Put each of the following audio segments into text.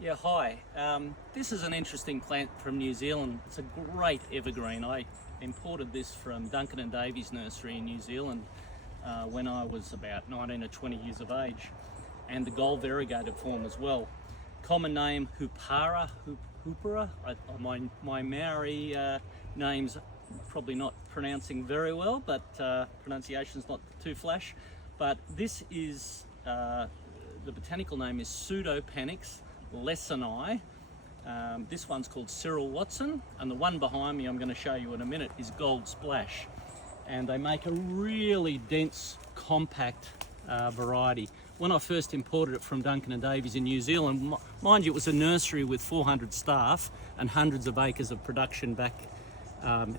Yeah, hi. This is an interesting plant from New Zealand. It's a great evergreen. I imported this from Duncan Davies Nursery in New Zealand when I was about 19 or 20 years of age, and the gold variegated form as well. Common name houpara, houpara. My Maori name's probably not pronouncing very well, but pronunciation's not too flash. But this is, the botanical name is Psudopanax, lessoni. This one's called Cyril Watson, and the one behind me I'm going to show you in a minute is Gold Splash. And they make a really dense, compact variety. When I first imported it from Duncan Davies in New Zealand, mind you, it was a nursery with 400 staff and hundreds of acres of production back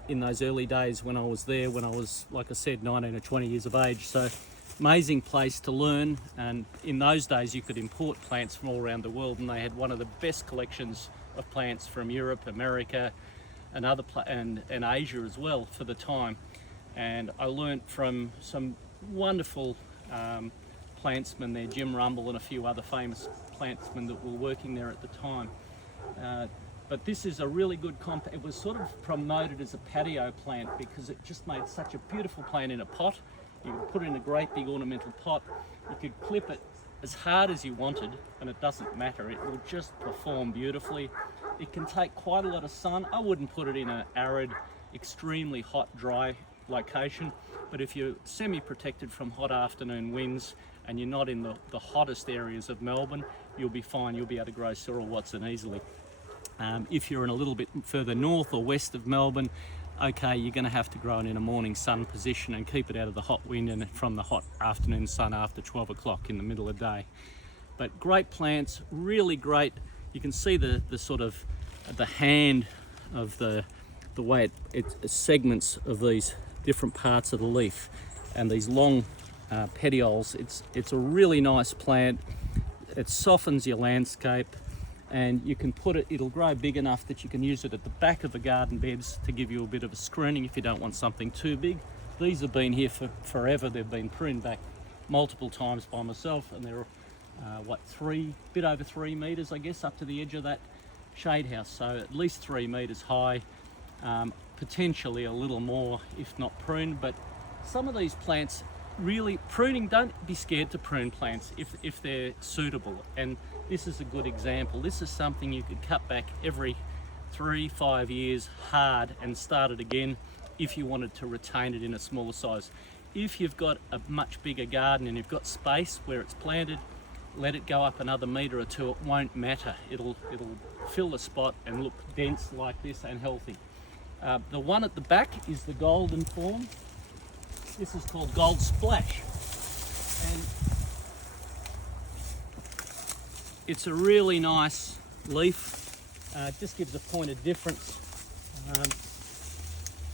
in those early days when I was there, when I was, like I said, 19 or 20 years of age. So amazing place to learn, and in those days you could import plants from all around the world, and they had one of the best collections of plants from Europe, America, and and Asia as well for the time. And I learnt from some wonderful plantsmen there, Jim Rumble and a few other famous plantsmen that were working there at the time. But this is a really good it was sort of promoted as a patio plant because it just made such a beautiful plant in a pot. You could put it in a great big ornamental pot. You could clip it as hard as you wanted, and it doesn't matter. It will just perform beautifully. It can take quite a lot of sun. I wouldn't put it in an arid, extremely hot, dry location, but if you're semi-protected from hot afternoon winds and you're not in the hottest areas of Melbourne, you'll be fine. You'll be able to grow Cyril Watson easily. If you're in a little bit further north or west of Melbourne, okay, you're going to have to grow it in a morning sun position and keep it out of the hot wind and from the hot afternoon sun after 12 o'clock in the middle of the day. But great plants, really great. You can see the sort of the hand of the way it segments of these different parts of the leaf and these long petioles. It's a really nice plant. It softens your landscape, and you can put it, it'll grow big enough that you can use it at the back of the garden beds to give you a bit of a screening if you don't want something too big. These have been here for forever. They've been pruned back multiple times by myself, and they're bit over 3 meters, I guess, up to the edge of that shade house. So at least 3 meters high, potentially a little more if not pruned. But some of these plants really pruning, don't be scared to prune plants if they're suitable, and this is a good example. This is something you could cut back every 3-5 years hard and start it again if you wanted to retain it in a smaller size. If you've got a much bigger garden and you've got space where it's planted, let it go up another metre or two. It won't matter. It'll fill the spot and look dense like this and healthy. The one at the back is the golden form. This is called Gold Splash, and it's a really nice leaf. It just gives a point of difference.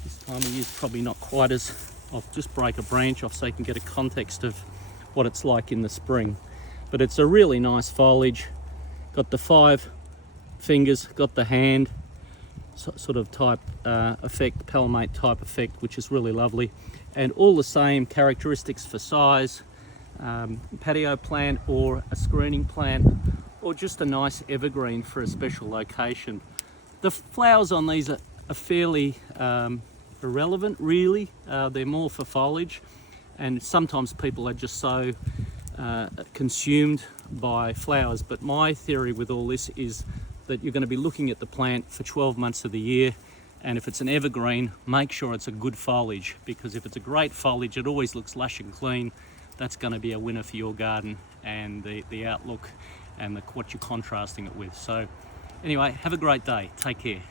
This time of year is probably not quite as... I'll just break a branch off so you can get a context of what it's like in the spring. But it's a really nice foliage. Got the 5 fingers, got the hand sort of type effect, palmate type effect, which is really lovely. And all the same characteristics for size, patio plant or a screening plant, or just a nice evergreen for a special location. The flowers on these are fairly irrelevant, really. They're more for foliage, and sometimes people are just so consumed by flowers. But my theory with all this is that you're going to be looking at the plant for 12 months of the year, and if it's an evergreen, make sure it's a good foliage, because if it's a great foliage, it always looks lush and clean. That's going to be a winner for your garden and the outlook and what you're contrasting it with. So anyway, have a great day. Take care.